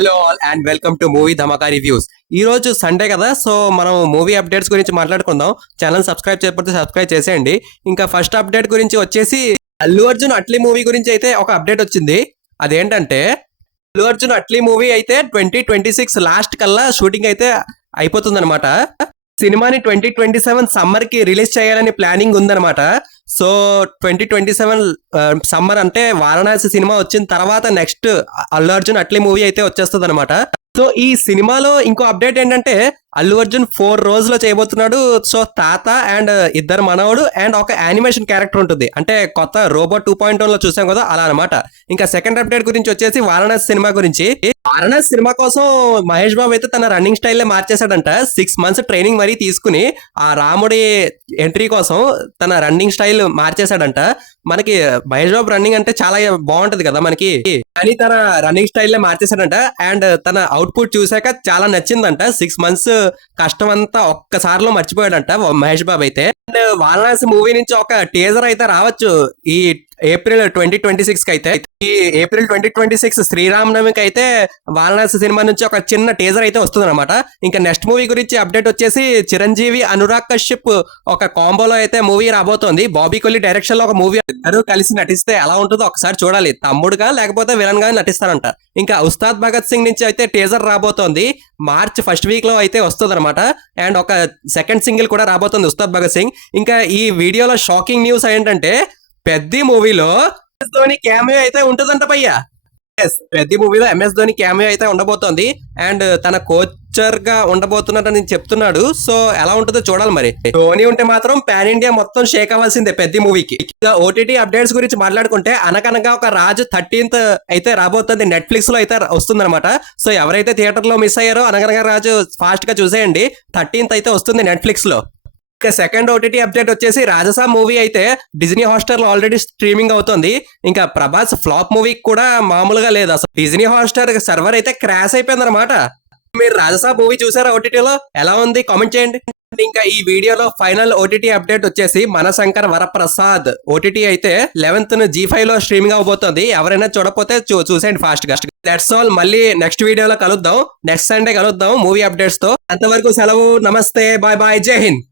Hello all and welcome to movie Dhamaka reviews. ఈ రోజు Sunday కదా, సో మనం మూవీ అప్డేట్స్ గురించి మాట్లాడుకుందాం. ఛానల్ సబ్స్క్రైబ్ చేయకపోతే సబ్స్క్రైబ్ చేసేయండి. ఇంకా ఫస్ట్ అప్డేట్ గురించి వచ్చేసి అల్లు అర్జున్ అట్లీ మూవీ గురించి అయితే ఒక అప్డేట్ వచ్చింది. అదేంటంటే అల్లు అర్జున్ అట్లీ మూవీ అయితే 2026 లాస్ట్ కల్లా షూటింగ్ అయితే అయిపోతుంది అనమాట. సినిమాని 2027 సమ్మర్ కి రిలీజ్ చేయాలని ప్లానింగ్ ఉందన్నమాట. సో 2027 సమ్మర్ అంటే వారణాసి సినిమా వచ్చిన తర్వాత నెక్స్ట్ అల్లు అర్జున్ అట్లీ మూవీ అయితే వచ్చేస్తుంది అనమాట. సో ఈ సినిమాలో ఇంకో అప్డేట్ ఏంటంటే అల్లు అర్జున్ 4 రోజులో చేయబోతున్నాడు. సో తాత అండ్ ఇద్దరు మనవడు అండ్ ఒక యానిమేషన్ క్యారెక్టర్ ఉంటుంది. అంటే కొత్త రోబోట్ 2.1 లో చూసాం కదా, అలా అనమాట. ఇంకా సెకండ్ అప్డేట్ గురించి వచ్చేసి వారణాసి సినిమా గురించి. వారణాసి సినిమా కోసం మహేష్ బాబు అయితే తన రన్నింగ్ స్టైల్ మార్చేశాడంట. 6 months ట్రైనింగ్ మరీ తీసుకుని ఆ రాముడి ఎంట్రీ కోసం తన రన్నింగ్ స్టైల్ మార్చేశాడంట. మనకి మహేష్ బాబు రన్నింగ్ అంటే చాలా బాగుంటది కదా మనకి, కానీ తన రన్నింగ్ స్టైల్ మార్చేశాడంట. అండ్ తన అవుట్పుట్ చూసాక చాలా నచ్చిందంట. 6 months కష్టం అంతా ఒక్కసారిలో మర్చిపోయాడంట మహేష్ బాబు అయితే. అండ్ వారణాసి మూవీ నుంచి ఒక టీజర్ అయితే రావచ్చు ఈ ఏప్రిల్ 2026 కి అయితే. ఈ ఏప్రిల్ 2026 శ్రీరామనవమికి అయితే వారణాసి సినిమా నుంచి ఒక చిన్న టీజర్ అయితే వస్తుంది అనమాట. ఇంకా నెక్స్ట్ మూవీ గురించి అప్డేట్ వచ్చేసి చిరంజీవి అనురాగ్ కశ్యప్ ఒక కాంబోలో అయితే మూవీ రాబోతోంది. బాబీ కొల్లి డైరెక్షన్ లో ఒక మూవీ ఇద్దరు కలిసి నటిస్తే ఎలా ఉంటుందో ఒకసారి చూడాలి. తమ్ముడుగా లేకపోతే విలన్ గా నటిస్తారంట. ఇంకా ఉస్తాద్ భగత్ సింగ్ నుంచి అయితే టీజర్ రాబోతోంది. మార్చ్ ఫస్ట్ వీక్ లో అయితే వస్తుంది అనమాట. అండ్ ఒక సెకండ్ సింగిల్ కూడా రాబోతుంది ఉస్తాద్ భగత్ సింగ్. ఇంకా ఈ వీడియోలో షాకింగ్ న్యూస్ ఏంటంటే పెద్ద మూవీలో MS ధోని క్యామియో అయితే ఉంటుందంట భయ్యా. పెద్ద మూవీలో MS ధోని క్యామియో అయితే ఉండబోతోంది. అండ్ తన కోచర్ గా ఉండబోతున్నట్టు చెప్తున్నాడు. సో ఎలా ఉంటుందో చూడాలి మరి. ధోని ఉంటే మాత్రం పాన్ ఇండియా మొత్తం షేక్ అవ్వాల్సిందే పెద్ద మూవీకి. ఇక ఓటీటీ అప్డేట్స్ గురించి మాట్లాడుకుంటే అనగనగా ఒక రాజు 13th అయితే రాబోతుంది. నెట్ఫ్లిక్స్ లో అయితే వస్తుంది అనమాట. సో ఎవరైతే థియేటర్ లో మిస్ అయ్యారో అనగనగా రాజు ఫాస్ట్ గా చూసేయండి. 13th అయితే వస్తుంది నెట్ఫ్లిక్స్ లో. ఇక సెకండ్ ఓటీటీ అప్డేట్ వచ్చేసి రాజసాబ్ మూవీ అయితే డిజ్నీ హాట్స్టార్ లో ఆల్రెడీ స్ట్రీమింగ్ అవుతుంది. ఇంకా ప్రభాస్ ఫ్లాప్ మూవీ కూడా మామూలుగా లేదు అసలు. డిజ్నీ హాట్స్టార్ సర్వర్ అయితే క్రాష్ అయిపోయింది అనమాట. మీరు రాజసాబ్ మూవీ చూసారా ఓటీటీలో? ఎలా ఉంది కామెంట్ చేయండి. ఇంకా ఈ వీడియోలో ఫైనల్ ఓటీటీ అప్డేట్ వచ్చేసి మనశంకర్ వరప్రసాద్ ఓటీటీ అయితే 11th G5 లో స్ట్రీమింగ్ అవబోతుంది. ఎవరైనా చూడకపోతే చూసేయండి ఫాస్ట్ గా. That's all. మళ్ళీ నెక్స్ట్ వీడియోలో కలుద్దాం. నెక్స్ట్ సండే కలుద్దాం మూవీ అప్డేట్స్ తో. అంతవరకు సెలవు. నమస్తే, బాయ్ బాయ్, జై హింద్.